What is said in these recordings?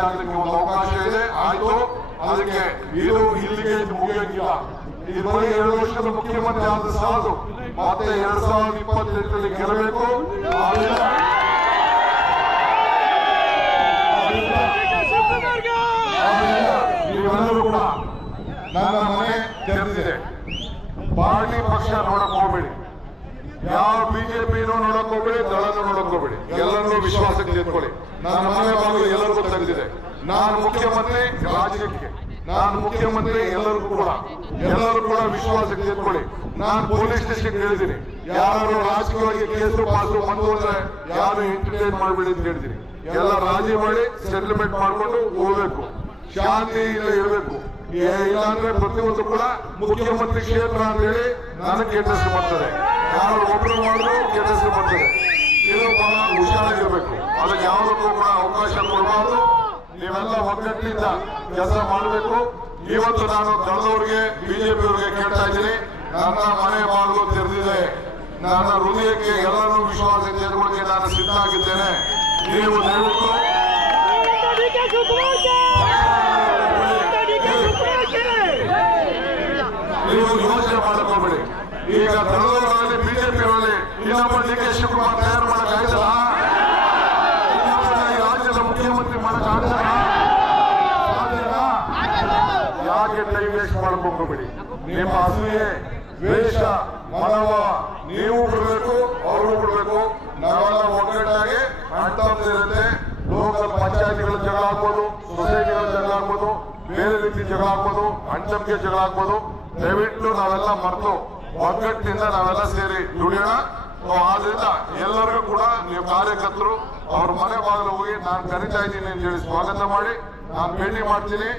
ಮುಖ್ಯಮಂತ್ರಿ ಆಗಲಿಕ್ಕೆ ಒಂದು ಅವಕಾಶ ಇದೆ. ಆಯ್ತು, ಅದಕ್ಕೆ ಇದು ಇಲ್ಲಿಗೆ ಮುಗಿಯಂಗಿಲ್ಲ. ಇದು ಬರೀ 2 ವರ್ಷದ ಮುಖ್ಯಮಂತ್ರಿ ಆದ ಸಾಲು. ಮತ್ತೆ 2028ರಲ್ಲಿ ಗೆಲ್ಲಬೇಕು. ನೀವೆಲ್ಲರೂ ಕೂಡ ನನ್ನ ಮನೆ ತೆರೆದಿದೆ. ಪಾರ್ಟಿ ಪಕ್ಷ ನೋಡಕ್ ಹೋಗ್ಬೇಡಿ, ಯಾವ ಬಿಜೆಪಿನೂ ನೋಡಕ್ ಹೋಗ್ಬೇಡಿ, ದಳನೂ ನೋಡಕ್ ಹೋಗ್ಬೇಡಿ. ಎಲ್ಲರನ್ನೂ ವಿಶ್ವಾಸಕ್ಕೆ ತೆಗೆದುಕೊಳ್ಳಿ. ನನ್ನ ಮನೆ ಬಾಗಿಲು ಎಲ್ಲರಿಗೂ ತೆಗೆದಿದೆ. ನಾನು ಮುಖ್ಯಮಂತ್ರಿ ರಾಜ್ಯಕ್ಕೆ, ನಾನು ಮುಖ್ಯಮಂತ್ರಿ ಎಲ್ಲರಿಗೂ ಕೂಡ ವಿಶ್ವಾಸಕ್ಕೆ ತೆಗೆದುಕೊಳ್ಳಿ. ನಾನು ಪೊಲೀಸ್ ಸ್ಟೇಷನ್ ಹೇಳಿದ್ದೀನಿ, ಯಾರು ರಾಜಕೀಯವಾಗಿ ಕೇಸು ಪಾಸು ಬಂದು ಅಂದ್ರೆ ಯಾರು ಎಂಟರ್ಟೈನ್ ಮಾಡಬೇಡಿ ಅಂತ ಹೇಳಿದ್ದೀನಿ. ಎಲ್ಲ ರಾಜಿ ಮಾಡಿ ಸೆಟಲ್ಮೆಂಟ್ ಮಾಡ್ಕೊಂಡು ಹೋಗ್ಬೇಕು, ಶಾಂತಿಯಿಂದ ಇರಬೇಕು. ಇಲ್ಲಾಂದ್ರೆ ಪ್ರತಿಯೊಂದು ಕೂಡ ಮುಖ್ಯಮಂತ್ರಿ ಕ್ಷೇತ್ರ ಅಂತ ಹೇಳಿ ನನಗೆ ಕೆಟ್ಟ ಹೆಸರು ಬರ್ತದೆ. ಯಾರು ಒಬ್ಬರು ಮಾಡಿದ್ರು ಕೆಟ್ಟ ಹೆಸರು ಬರ್ತದೆ. ಇದು ಬಹಳ ಹುಷಾರಾಗಿರ್ಬೇಕು. ಅದಕ್ಕೆ ಯಾವುದಕ್ಕೂ ಕೂಡ ಅವಕಾಶ ಕೊಡಬಾರ್ದು. ನೀವೆಲ್ಲ ಒಗ್ಗಟ್ಟಿನಿಂದ ಕೆಲಸ ಮಾಡಬೇಕು. ಇವತ್ತು ನಾನು ದಳದವರಿಗೆ, ಬಿಜೆಪಿಯವರಿಗೆ ಕೇಳ್ತಾ ಇದ್ದೀನಿ, ನನ್ನ ಮನೆ ಬಾಗಿಲು ತೆರೆದಿದೆ. ನನ್ನ ಹೃದಯಕ್ಕೆ ಎಲ್ಲರೂ ವಿಶ್ವಾಸ ತೆಗೆದುಕೊಳ್ಳಕ್ಕೆ ನಾನು ಸಿದ್ಧ ಆಗಿದ್ದೇನೆ. ನೀವು ದಯವಿಟ್ಟು ನೀವು ಯೋಚನೆ ಮಾಡಕೋಬೇಡಿ. ಈಗ ದಳದವರಲ್ಲಿ, ಬಿಜೆಪಿಯವರಲ್ಲಿ ಇನ್ನೊಬ್ಬ ಡಿ.ಕೆ. ಶಿವಕುಮಾರ್ ತಯಾರು ಮಾಡಕ್ಕಾಗಿಲ್ಲ, ರಾಜ್ಯದ ಮುಖ್ಯಮಂತ್ರಿ ಮಾಡಕ್ಕಾಗಲ್ಲ. ಯಾಕೆ ಟೈಮ್ ವೇಸ್ಟ್ ಮಾಡ್ಕೋಬೇಡಿ. ನಿಮ್ಮ ಅಸೂಯೆ, ದ್ವೇಷ, ಮನವ ನೀವು ಬಿಡಬೇಕು, ಅವರು ಬಿಡಬೇಕು. ನಾವೆಲ್ಲ ಒಗ್ಗಟ್ಟಾಗಿ ಮಾಡ್ತಾಯಿರುತ್ತೆ. ಲೋಕಲ್ ಪಂಚಾಯತಿಗಳ ಜಗಳ ಆಗ್ಬೋದು, ಸೊಸೈಟಿಗಳ ಜಗಳ ಆಗ್ಬೋದು, ಬೇರೆ ರೀತಿ ಜಗಳ ಆಗ್ಬೋದು, ಹಂಚಂಕೆ ಜಗಳ ಆಗ್ಬೋದು. ದಯವಿಟ್ಟು ನಾವೆಲ್ಲ ಮರೆತು ಒಗ್ಗಟ್ಟಿನಿಂದ ನಾವೆಲ್ಲ ಸೇರಿ ದುಡಿಯೋಣ. ಆದ್ರಿಂದ ಎಲ್ಲರಿಗೂ ಕೂಡ ನೀವು ಕಾರ್ಯಕರ್ತರು ಅವ್ರ ಮನೆ ಬಾಗಿಲು ಹೋಗಿ ನಾನು ಕರಿತಾ ಇದ್ದೀನಿ ಅಂತ ಹೇಳಿ ಸ್ವಾಗತ ಮಾಡಿ ನಾನು ಭೇಟಿ ಮಾಡ್ತೀನಿ.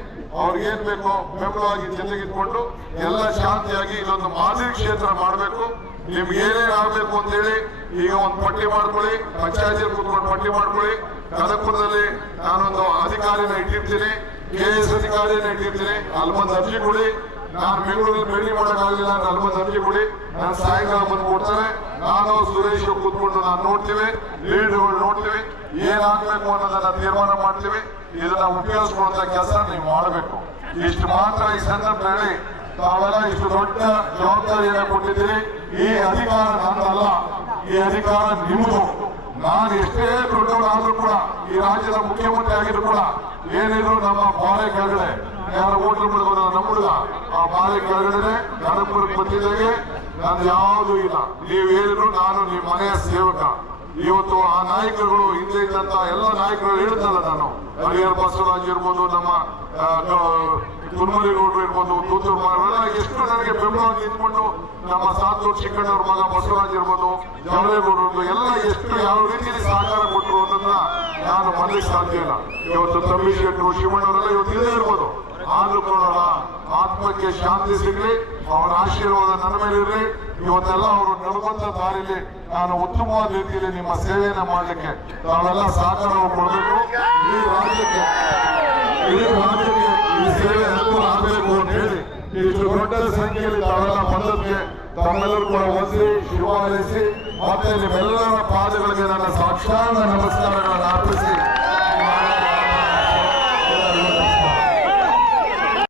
ಅವ್ರಿಗೇನ್ ಬೇಕೋ ಬೆಂಬಲವಾಗಿ ಜೊತೆಗಿದ್ಕೊಂಡು ಎಲ್ಲ ಶಾಂತಿಯಾಗಿ ಇಲ್ಲೊಂದು ಮಾದರಿ ಕ್ಷೇತ್ರ ಮಾಡಬೇಕು. ನಿಮ್ಗೆ ಏನೇನು ಆಗ್ಬೇಕು ಅಂತ ಹೇಳಿ ಈಗ ಒಂದು ಪಟ್ಟಿ ಮಾಡ್ಕೊಳ್ಳಿ, ಪಂಚಾಯತಿಯಲ್ಲಿ ಕೂತ್ಕೊಂಡು ಪಟ್ಟಿ ಮಾಡ್ಕೊಳ್ಳಿ. ಕನಕಪುರದಲ್ಲಿ ನಾನೊಂದು ಅಧಿಕಾರಿನ ಇಟ್ಟಿರ್ತೀನಿ, KS ಅಧಿಕಾರಿನ ಇಟ್ಟಿರ್ತೀನಿ. ಅಲ್ಲೊಂದು ಅರ್ಜಿ ಕೊಡಿ. ನಾನು ಬೆಂಗಳೂರಲ್ಲಿ ಭೇಟಿ ಮಾಡೋಕ್ಕಾಗಲಿಲ್ಲ ಅಂದ್ರೆ ಅಲ್ಲೊಂದು ಅರ್ಜಿ ಕೊಡಿ. ನಾನು ಸಾಯಂಕಾಲ ಬಂದು ಕೊಡ್ತೇನೆ. ನಾನು ಸುರೇಶ್ ಕೂತ್ಕೊಂಡು ನಾನು ನೋಡ್ತೀವಿ, ಲೀಡ್ಗಳು ನೋಡ್ತೀವಿ, ಏನಾಗಬೇಕು ಅನ್ನೋದನ್ನ ತೀರ್ಮಾನ ಮಾಡ್ತೀವಿ. ಇದನ್ನ ಉಪಯೋಗಿಸ್ಕೊಳ್ಳುವಂತ ಕೆಲಸ ನೀವು ಮಾಡಬೇಕು. ಇಷ್ಟು ಮಾತ್ರ ಈ ಸಂದರ್ಭದಲ್ಲಿ ತಾವೆಲ್ಲ ಇಷ್ಟು ದೊಡ್ಡ ಜವಾಬ್ದಾರಿಯನ್ನು ಕೊಟ್ಟಿದ್ದೀರಿ. ಈ ಅಧಿಕಾರ ನನ್ನಲ್ಲ, ಈ ಅಧಿಕಾರ ನಿಮ್ಮದು. ನಾನು ಎಷ್ಟೇ ದೊಡ್ಡವನಾದ್ರೂ ಕೂಡ, ಈ ರಾಜ್ಯದ ಮುಖ್ಯಮಂತ್ರಿ ಆಗಿದ್ರು ಕೂಡ, ಏನಿದ್ರು ನಮ್ಮ ಬಾಳೆ ಕೆಳಗಡೆ ಯಾರು ಓಟ್ಲು ಬಿಡ್ಬೋದು ನಮ್ಮ ಹುಡುಗ, ಆ ಬಾಳೆ ಕೆಳಗಡೆ ಕನಕಪುರಕ್ಕೆ ಬಂದಿದ್ದಾಗೆ ನಾನು ಯಾವುದೂ ಇಲ್ಲ. ನೀವೇನಿದ್ರು ನಾನು ನಿಮ್ಮ ಮನೆಯ ಸೇವಕ. ಇವತ್ತು ಆ ನಾಯಕರುಗಳು, ಹಿಂದೆ ಇದ್ದಂತ ಎಲ್ಲ ನಾಯಕರು ಹೇಳಿದ್ನಲ್ಲ ನಾನು, ಹರಿಹರ ಬಸವರಾಜ್ ಇರ್ಬೋದು, ನಮ್ಮ ತುರ್ಮಲಿಗೌಡರು ಇರ್ಬೋದು, ತೂತೂರು ಮಗಳೆಲ್ಲ ಎಷ್ಟು ನನಗೆ ಬೆಂಬಲವಾಗಿ ನಿಂತ್ಕೊಂಡು, ನಮ್ಮ ಸಾತೂರು ಚಿಕ್ಕಣ್ಣವ್ರ ಮಗ ಬಸವರಾಜ್ ಇರ್ಬೋದು, ಜವರೇಗೌಡರು ಎಲ್ಲ ಎಷ್ಟು ಯಾವ ರೀತಿಯಲ್ಲಿ ಸಹಕಾರ ಕೊಟ್ಟರು ಅನ್ನೋದನ್ನ ನಾನು ಮನಲಿಕ್ಕೆ ಸಾಧ್ಯ ಇಲ್ಲ. ಇವತ್ತು ತಮ್ಮಿ ಶೆಟ್ಟರು, ಶಿವಣ್ಣವರೆಲ್ಲ ಇವತ್ತು ಇಲ್ಲೇ ಇರ್ಬೋದು. ಆದ್ರೂ ಕೂಡ ಆತ್ಮಕ್ಕೆ ಶಾಂತಿ ಸಿಗ್ಲಿ, ಅವರ ಆಶೀರ್ವಾದ ನನ್ನ ಮೇಲೆ ಇರಲಿ. ಇವತ್ತೆಲ್ಲ ಅವರು ನಡುವಂತ ದಾರಿಯಲ್ಲಿ ನಾನು ಉತ್ತಮವಾದ ರೀತಿಯಲ್ಲಿ ನಿಮ್ಮ ಸೇವೆಯನ್ನ ಮಾಡಲಿಕ್ಕೆ ನಾವೆಲ್ಲ ಸಹಕಾರ ಕೊಡಬೇಕು. ಈ ರಾಜ್ಯಕ್ಕೆ ಈ ಸೇವೆ ಅನುಕೂಲ ಆಗಬೇಕು ಅಂತ ಹೇಳಿ ಇಷ್ಟು ದೊಡ್ಡ ಸಂಖ್ಯೆಯಲ್ಲಿ ತಾವೆಲ್ಲ ಬಂದಕ್ಕೆ ತಮ್ಮೆಲ್ಲರೂ ಕೂಡ ಹೊಂದಿ ಶುಭ ಹಾರೈಸಿ ಮತ್ತೆ ನಿಮ್ಮೆಲ್ಲರ ಪಾದಗಳಿಗೆ ನನ್ನ ಸಾಕ್ಷಾತ್ ನಮಸ್ಕಾರಗಳನ್ನು ಅರ್ಪಿಸಿ